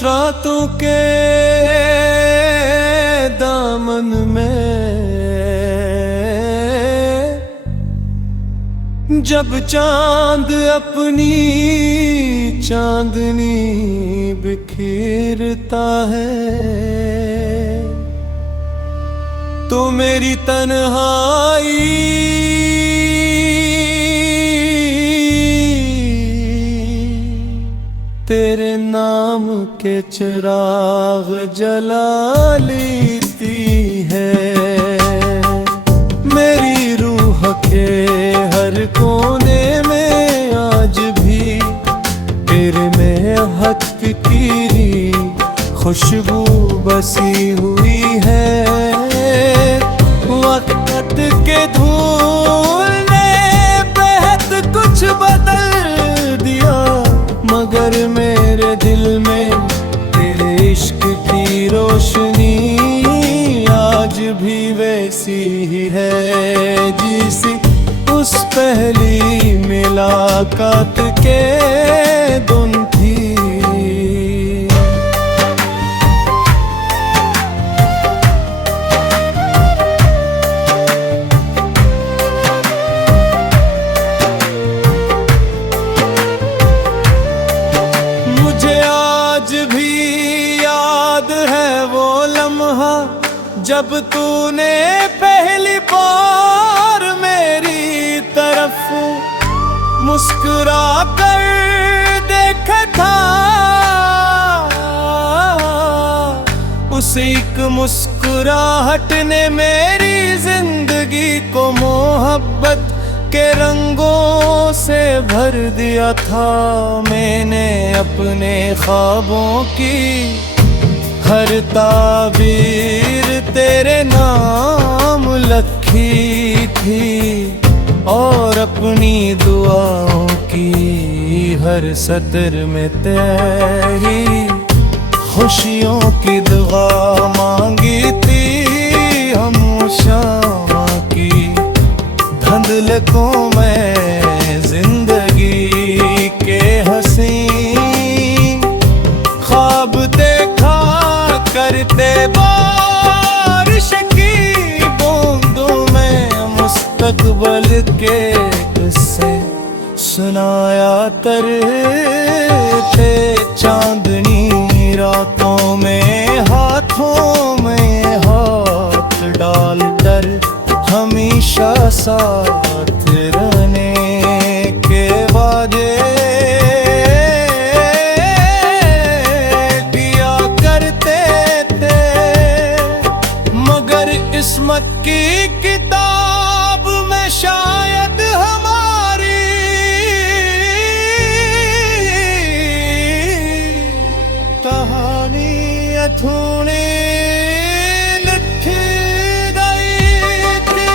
रातों के दामन में जब चांद अपनी चांदनी बिखेरता है तो मेरी तन्हाई तेरे नाम के चिराग जला लेती है। मेरी रूह के हर कोने में आज भी तेरे में हक की खुशबू बसी हुई है। वक्त के धूल ने बेहद कुछ बदल दिया मगर मेरे दिल में तेरे इश्क की रोशनी आज भी वैसी ही है जैसी उस पहली मुलाकात के दिन थी। जब तूने पहली बार मेरी तरफ मुस्कुरा कर देखा था उस एक मुस्कुराहट ने मेरी जिंदगी को मोहब्बत के रंगों से भर दिया था। मैंने अपने ख्वाबों की हर ताबीर तेरे नाम लिखी थी और अपनी दुआओं की हर सतर में तेरी खुशियों की दुआ मांगी थी। हम शामा की धुंधलकों में जिंदगी के हसीन ख्वाब देखा करते बारिश की बूंदों में मुस्तकबल के किस्से सुनाया करते। चांदनी रातों में हाथों में हाथ डाल कर हमेशा साथ रहने के वादे किस्मत की किताब में शायद हमारी कहानी अधूरी लिखी गई थी।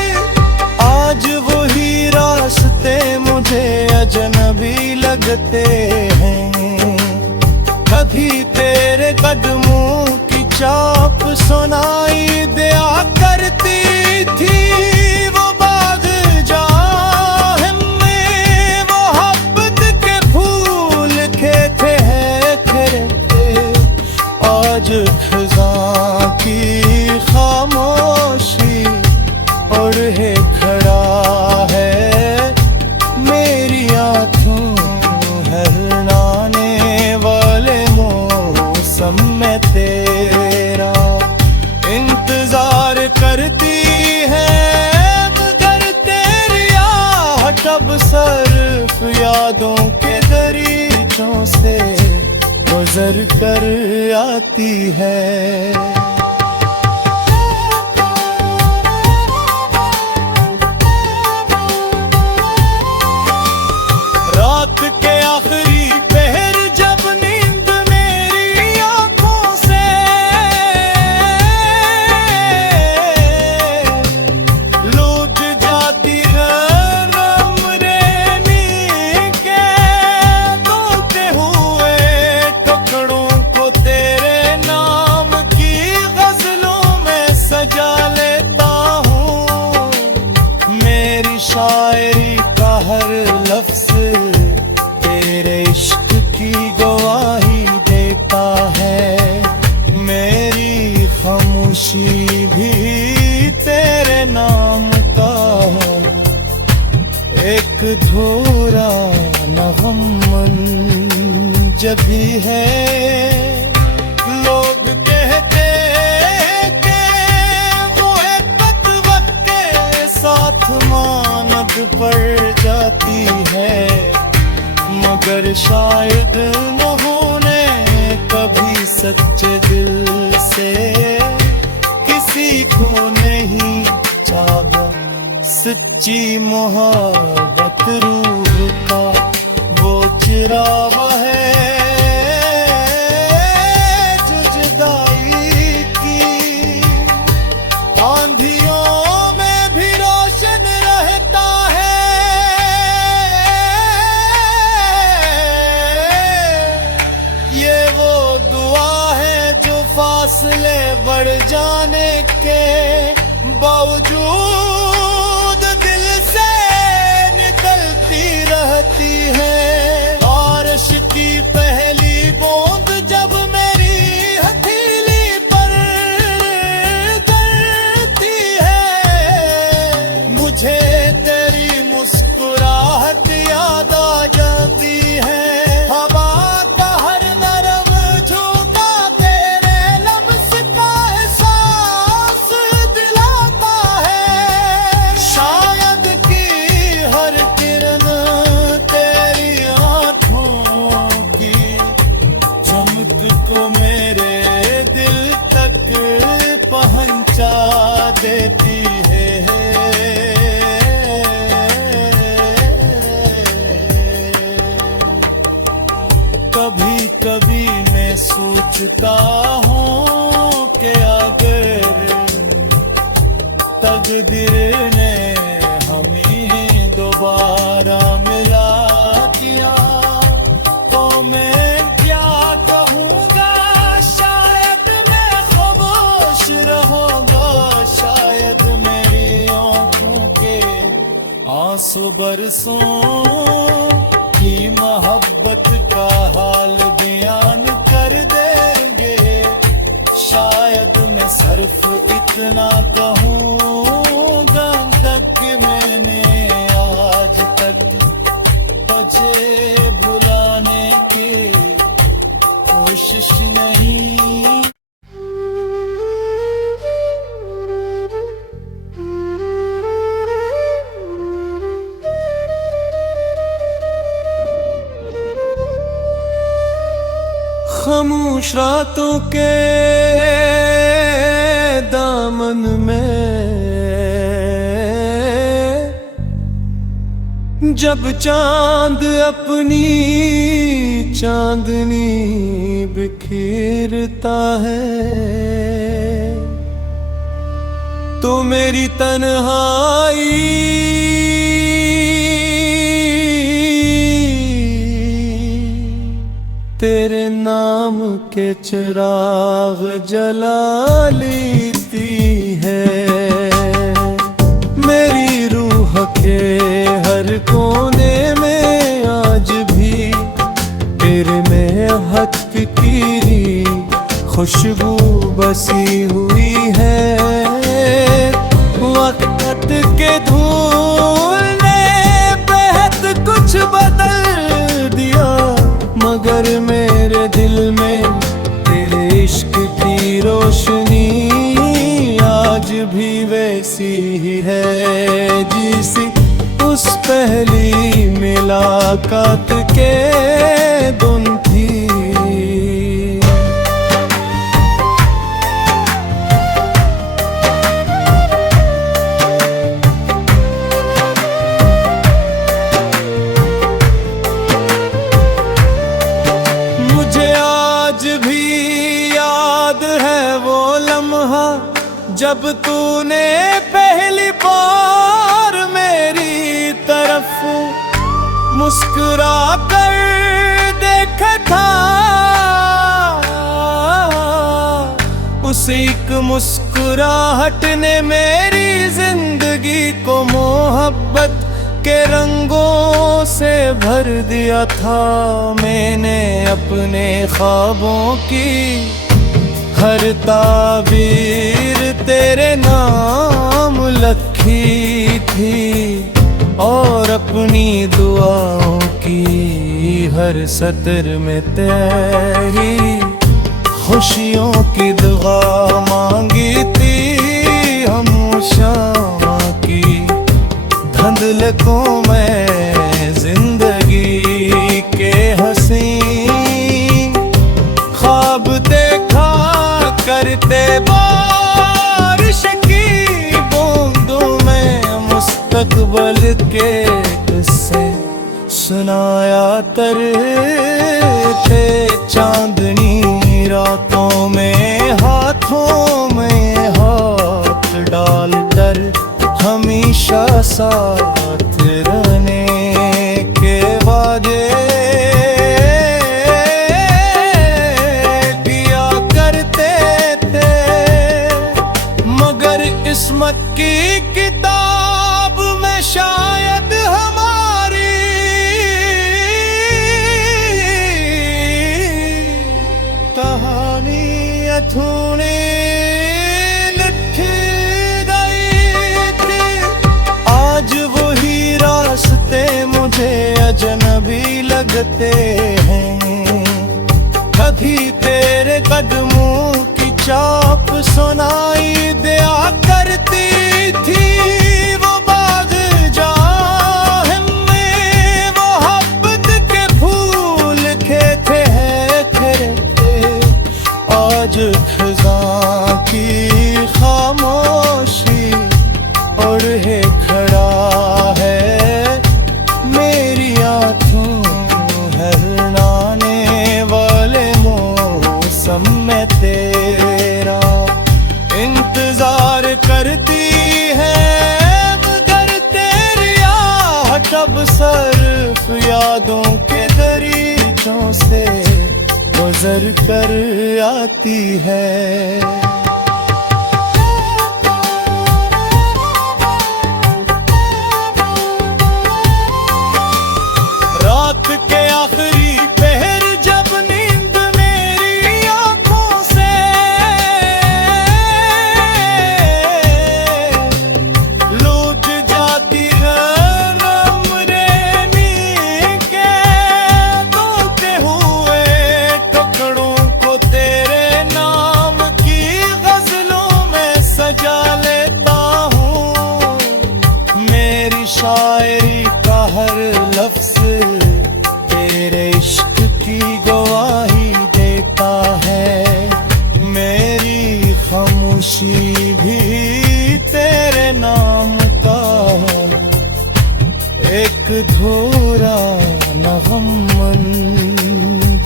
आज वही रास्ते मुझे अजनबी लगते हैं। कभी तेरे कदमों की चाप सुनाई दिया करती थी। वो बाग जाहिम में वो मोहब्बत के फूल खेते हैं खिलते। आज खज़ां की खामोशी ओढ़े खड़ा है मेरी आँखों हरनाने वाले मौसम में तेरा इंतजार करती है मगर तेरी आहट अब सर्फ यादों के दरीचों से गुजर कर आती है। रात के आखिरी पहर जब नींद मेरी आंखों से लूट जाती है रमरेनी के टूटे हुए टुकड़ों को तेरे नाम की अजबी है। लोग कहते कि वो एक वक्त के साथ मानद पड़ जाती है, मगर शायद उन्होंने कभी सच्चे दिल से किसी को नहीं चाहा। सच्ची मोहब्बत रूह का वो चिराग है जो जुदाई की आंधियों में भी रोशन रहता है। ये वो दुआ है जो फासले बढ़ जाने के बावजूद दिल से निकलती रहती है। बारिश की पहली बूंद जब मेरी हथेली पर गिरती है, मुझे तेरी मुस्कुराहट याद आ जाती है। हवा का हर नरम झोंका तेरे लफ्ज़ का एहसास दिलाता है। शायद की हर किरण तेरी आँखों की चमक को मेरे दिल तक पहुँचा देती है। कभी कभी मैं सोचता हूँ कि अगर तकदीर ने हमें दोबारा मिला दिया तो मैं क्या कहूँगा। शायद मैं खामोश रहूँगा, शायद मेरी आँखों के आंसू बरसों की मोहब्बत का हाल बयान कर देंगे। शायद मैं सिर्फ इतना कहूँगा कि मैंने आज तक तुझे भुलाने की कोशिश नहीं। खामोश रातों के दामन में जब चांद अपनी चांदनी बिखेरता है तो मेरी तन्हाई तेरे नाम के चिराग जला लेती है। मेरी रूह के हर कोने में आज भी तेरे महक की खुशबू बसी हुई है। वक्त के धूल ने बेहद कुछ बदल दिया, मगर मेरे दिल में तेरे इश्क की रोशनी आज भी वैसी ही है जैसी उस पहली मुलाकात के दिन थी। जब तूने पहली बार मेरी तरफ मुस्कुरा कर देखा था, उस एक मुस्कुराहट ने मेरी जिंदगी को मोहब्बत के रंगों से भर दिया था। मैंने अपने ख्वाबों की हर ताबीर तेरे नाम लिखी थी। और अपनी दुआओं की हर सतर में तेरी खुशियों की दुआ मांगी थी हम शामा की। धुंधलकों में जिंदगी के हंसी ख्वाब देखा करते बारिश की बूंदों में मुस्तकबल के किस्से सुनाया करते। चांदनी रातों में हाथों में हाथ डालकर हमेशा साथ रहने के वादे किया करते थे। मगर किस्मत की किताब में शायद हमारी कहानी अधूरी लिख गई थी। आज वही रास्ते मुझे अजनबी लगते हैं। कभी तेरे कदमों की चाप सुनाई दिया करती थी। वो बाग जाहिम में वो मोहब्बत के फूल खेते हैं खिलते। आज खज़ां की खामोशी ओढ़े खड़ा है मेरी आँखों हरनाने वाले मौसम में तेरा इंतजार करती है। मगर तेरी आहट अब सिर्फ यादों के दरीचों से गुजर कर आती है। रात के आखिरी पहर जब नींद मेरी आंखों से लूट जाती है रमरेनी के टूटे हुए टुकड़ों को तेरे नाम की गजलों में सजा लेता हूँ। मेरी शायरी का हर लफ्ज तेरे इश्क की गवाही देता है। मेरी खामोशी भी तेरे नाम का एक धूरा नगम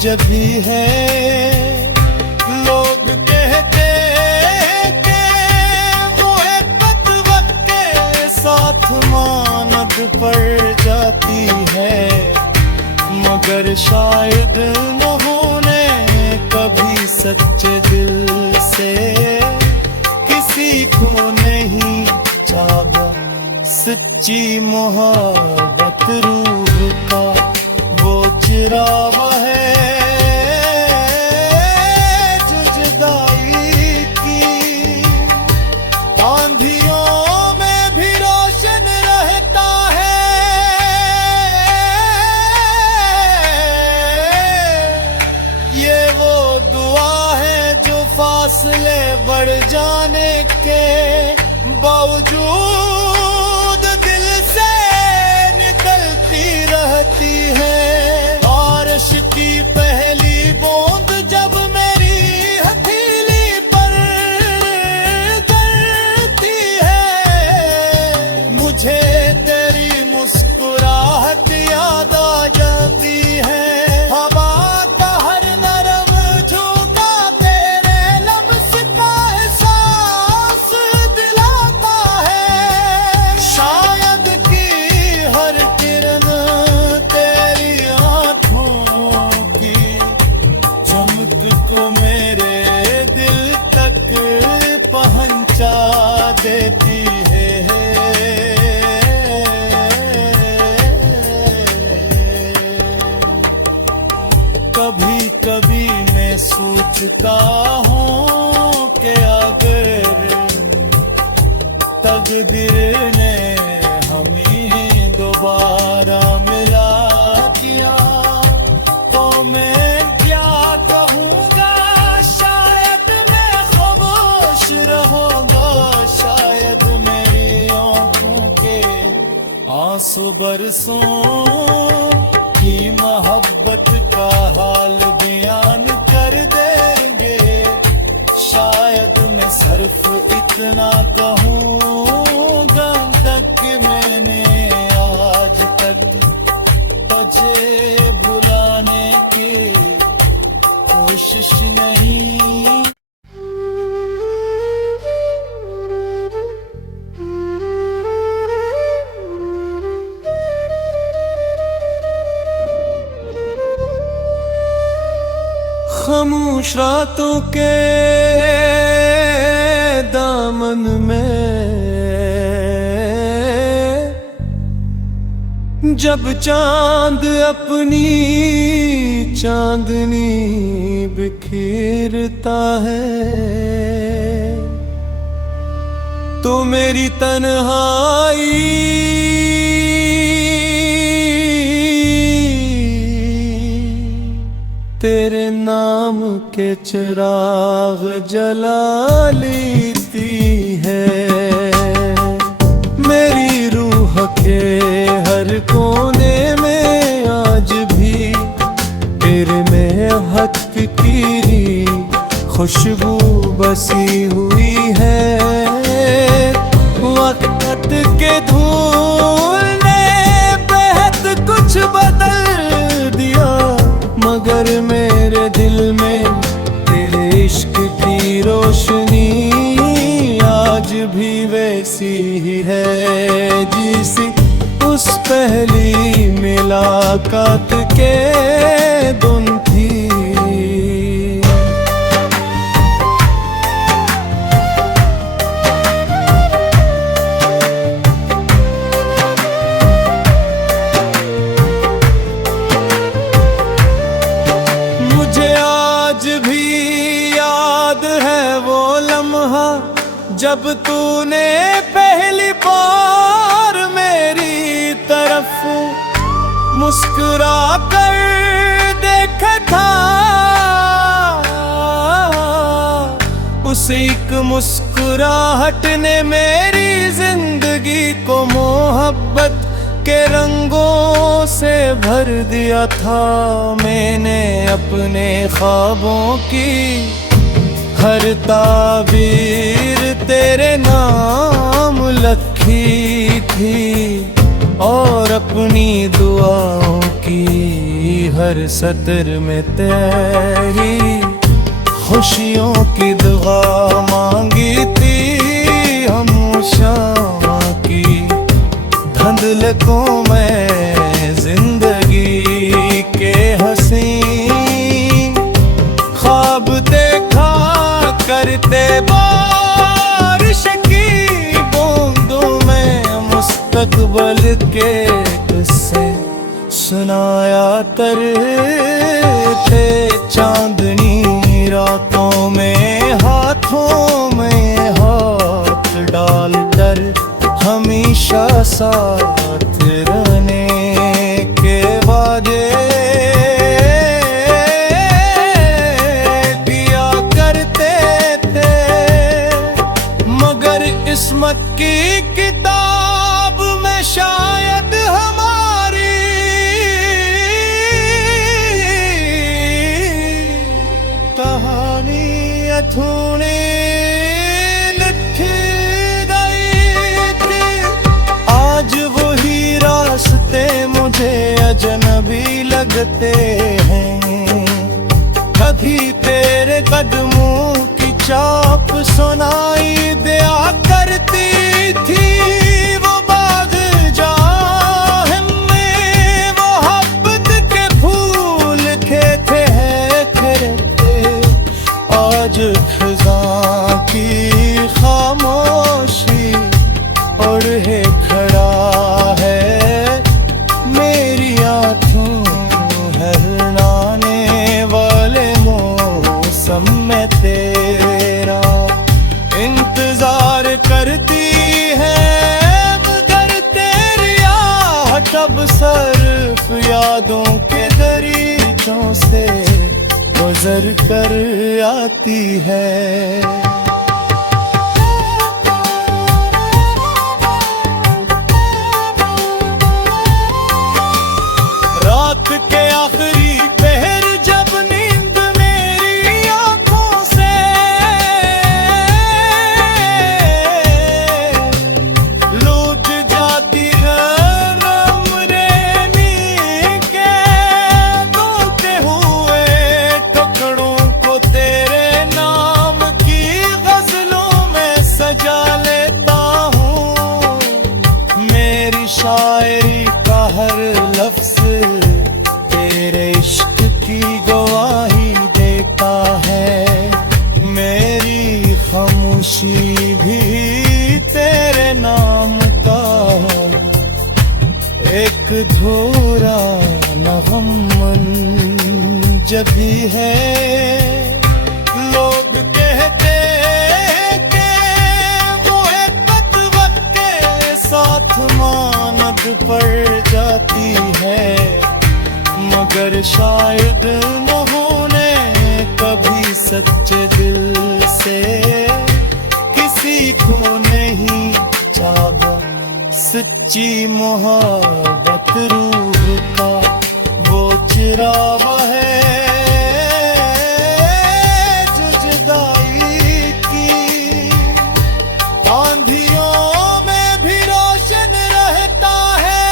जबी है। लोग कहते कि वो एक वक्त के साथ मानद पड़ जाती है। मगर शायद उन्होंने कभी सच्चे दिल से किसी को नहीं चाहा। सच्ची मोहब्बत रूह का वो चिराग है जो जुदाई की आंधियों में भी रोशन रहता है। ये वो दुआ है जो फासले बढ़ जाने के बावजूद दिल से निकलती रहती है। बारिश की पहली बूंद जब मेरी हथेली पर गिरती है। मुझे तेरी मुस्कुराहट याद आ जाती है। हवा का हर नरम झोंका तेरे लफ्ज़ का एहसास दिलाता है। शायद की हर किरण तेरी आँखों की चमक को मेरे दिल तक पहुँचा देती है। कभी कभी मैं सोचता हूँ कि अगर तकदीर ने हमें दो सौ बरसों की मोहब्बत का हाल बयान कर देंगे। शायद मैं सिर्फ इतना कहूँगा कि मैंने आज तक तुझे भुलाने की कोशिश नहीं। खामोश रातों के दामन में जब चांद अपनी चांदनी बिखेरता है तो मेरी तन्हाई तेरे नाम के चिराग जला लेती है। मेरी रूह के हर कोने में आज भी तेरे महक की खुशबू बसी हुई है। वक्त के धूल ने बेहद कुछ बदल दिया मगर मेरे दिल में तेरे इश्क की रोशनी आज भी वैसी ही है जैसी उस पहली मुलाकात के दिन थी। जब तूने पहली बार मेरी तरफ मुस्कुरा कर देखा था उस एक मुस्कुराहट ने मेरी जिंदगी को मोहब्बत के रंगों से भर दिया था। मैंने अपने ख्वाबों की हर ताबीर तेरे नाम लिखी थी और अपनी दुआओं की हर सतर में तेरी खुशियों की दुआ मांगी थी। हमेशा की धुंधल को मैं जिंदगी के हसीन ख्वाब देखा करते बारिश की बूंदों में मुस्तकबल के किस्से सुनाया करते। चांदनी रातों में हाथों में हाथ डालकर हमेशा साथ रहने के वादे किस्मत की किताब में शायद हमारी कहानी अधूरी लिखी गई थी। आज वही रास्ते मुझे अजनबी लगते हैं। कभी तेरे कदमों की चाप सुनाई दिया करती थी। वो बाग जाहिम में मोहब्बत के फूल खेते हैं खिलते। आज खिज़ां की खामोशी ओढ़े खड़ा है मेरी आँखों हरनाने वाले मौसम में तेरा इंतजार करती है मगर तेरी आहट अब सिर्फ यादों के दरीचों से गुजर कर आती है। खुशी भी तेरे नाम का, एक धूरा नगमन जब भी है। लोग कहते कि वो एक वक्त के साथ मानद पड़ जाती है, मगर शायद उन्होंने कभी सच्चे दिल से किसी को नहीं चाहा। सच्ची मोहब्बत रूह का वो चिराग है जो जुदाई की आंधियों में भी रोशन रहता है।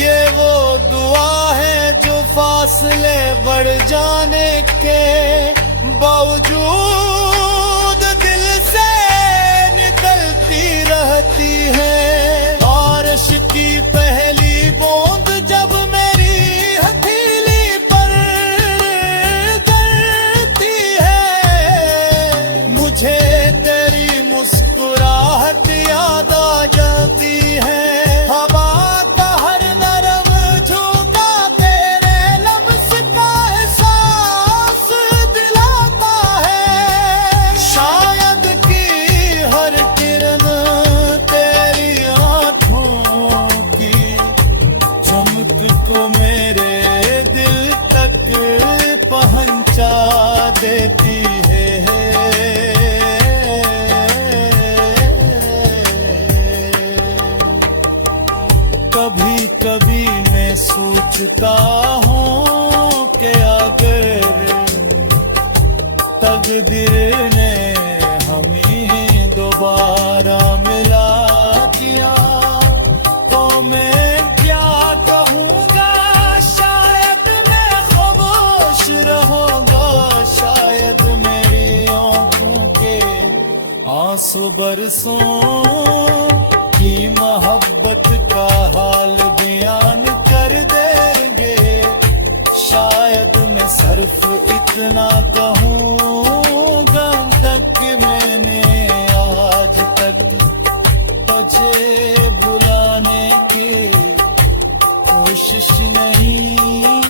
ये वो दुआ है जो फासले बढ़ जाने के बावजूद दिल से निकलती रहती है। बारिश की पहली बूंद जब मेरी हथेली पर गिरती है, मुझे तेरी मुस्कुराहट याद आ जाती है। हवा का हर नरम झोंका तेरे लफ्ज़ का एहसास दिलाता है। शायद की हर किरण तेरी आँखों की चमक को मेरे दिल तक पहुँचा देती है। कभी कभी मैं सोचता हूँ कि अगर तकदीर ने हमें दोबारा मिला दिया तो मैं क्या कहूँगा। शायद मैं खामोश रहूँगा, शायद मेरी आँखों के आंसू बरसों की मोहब्बत का हाल बयान कर देंगे। शायद मैं सिर्फ इतना कहूँगा तक मैंने आज तक तुझे भुलाने की कोशिश नहीं